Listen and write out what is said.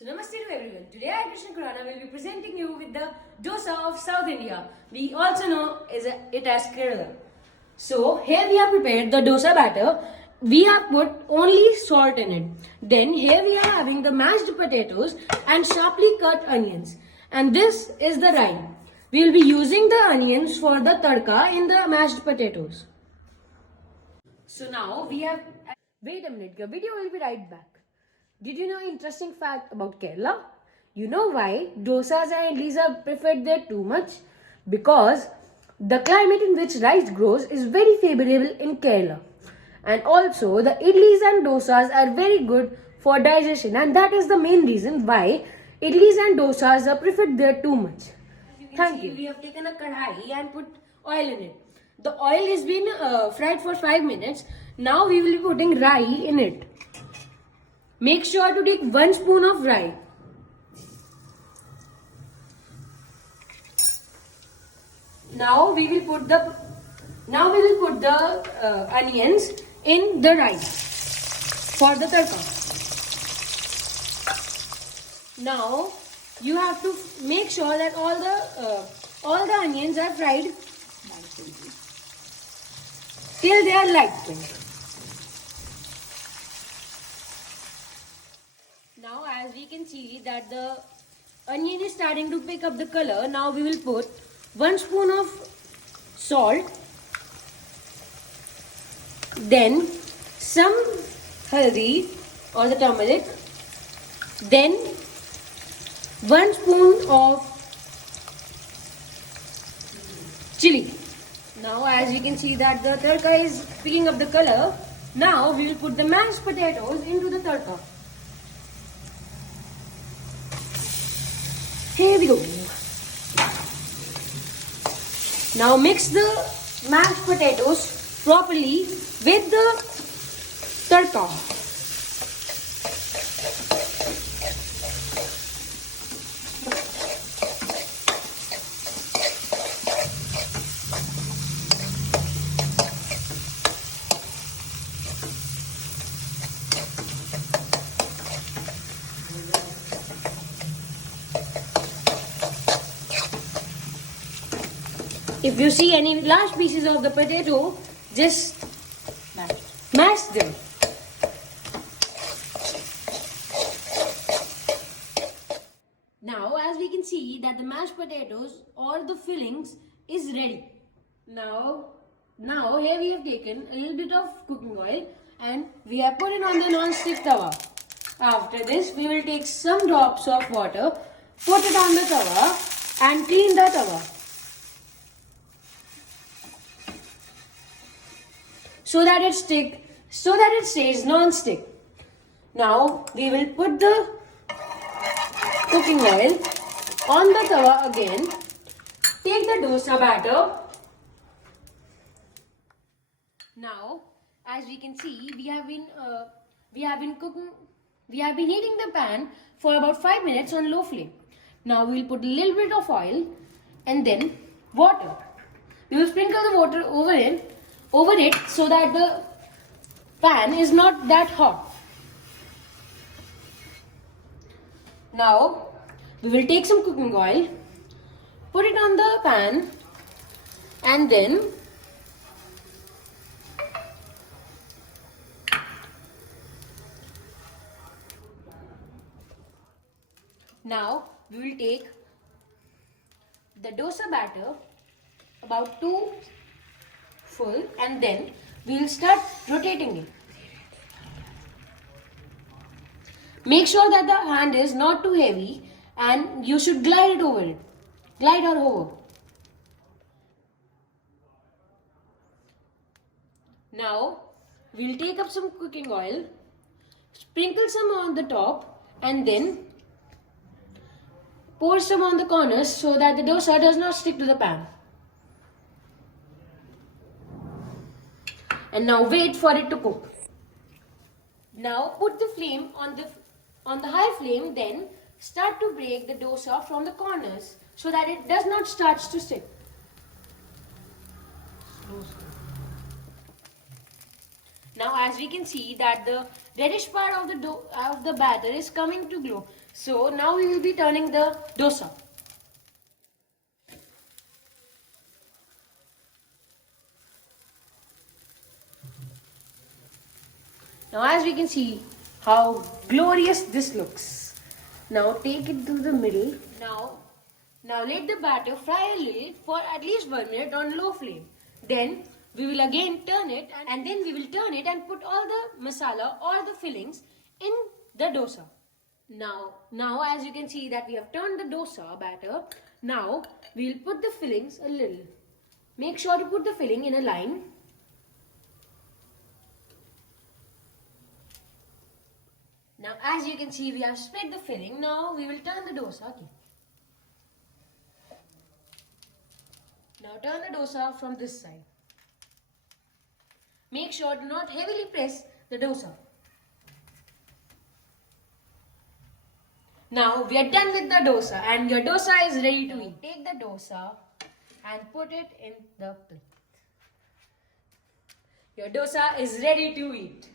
So namaste to everyone. Today I, Krishna Kurana, will be presenting you with the dosa of South India. We also know it as Kerala. So here we have prepared the dosa batter. We have put only salt in it. Then here we are having the mashed potatoes and sharply cut onions. And this is the rice. We will be using the onions for the tadka in the mashed potatoes. So now we have... Wait a minute, the video will be right back. Did you know interesting fact about Kerala? You know why dosas and idlis are preferred there too much? Because the climate in which rice grows is very favorable in Kerala. And also the idlis and dosas are very good for digestion, and that is the main reason why idlis and dosas are preferred there too much. Thank you. We have taken a kadhai and put oil in it. The oil has been fried for 5 minutes. Now we will be putting rai in it. Make sure to take 1 spoon of rai. Now we will put the onions in the rice for the tadka. Now you have to make sure that all the onions are fried till they are light pink. Now as we can see that the onion is starting to pick up the color, now we will put 1 spoon of salt, then some haldi or the turmeric, then 1 spoon of chili. Now as you can see that the tadka is picking up the color, now we will put the mashed potatoes into the tadka. Here we go. Now mix the mashed potatoes properly with the tadka. If you see any large pieces of the potato, just mash them. Now as we can see that the mashed potatoes or the fillings is ready. Now here we have taken a little bit of cooking oil and we have put it on the non-stick tawa. After this we will take some drops of water, put it on the tawa and clean the tawa, so that it stays non-stick. Now we will put the cooking oil on the tawa again. Take the dosa batter. Now, as we can see, we have been heating the pan for about 5 minutes on low flame. Now we will put a little bit of oil and then water. We will sprinkle the water over it so that the pan is not that hot. Now we will take some cooking oil, put it on the pan, and then now we will take the dosa batter, about 2 full, and then we will start rotating it. Make sure that the hand is not too heavy and you should glide or hover. Now we will take up some cooking oil, sprinkle some on the top and then pour some on the corners so that the dosa does not stick to the pan. And now wait for it to cook. Now put the flame on the high flame, then start to break the dosa from the corners so that it does not start to stick. Now as we can see that the reddish part of the batter is coming to glow. So now we will be turning the dosa. Now as we can see how glorious this looks. Now take it to the middle. Now let the batter fry a little for at least 1 minute on low flame. Then we will again turn it and put all the masala or the fillings in the dosa. Now as you can see that we have turned the dosa batter. Now we will put the fillings a little. Make sure to put the filling in a line. Now as you can see we have spread the filling. Now we will turn the dosa again. Now turn the dosa from this side. Make sure to not heavily press the dosa. Now we are done with the dosa and your dosa is ready to eat. Take the dosa and put it in the plate. Your dosa is ready to eat.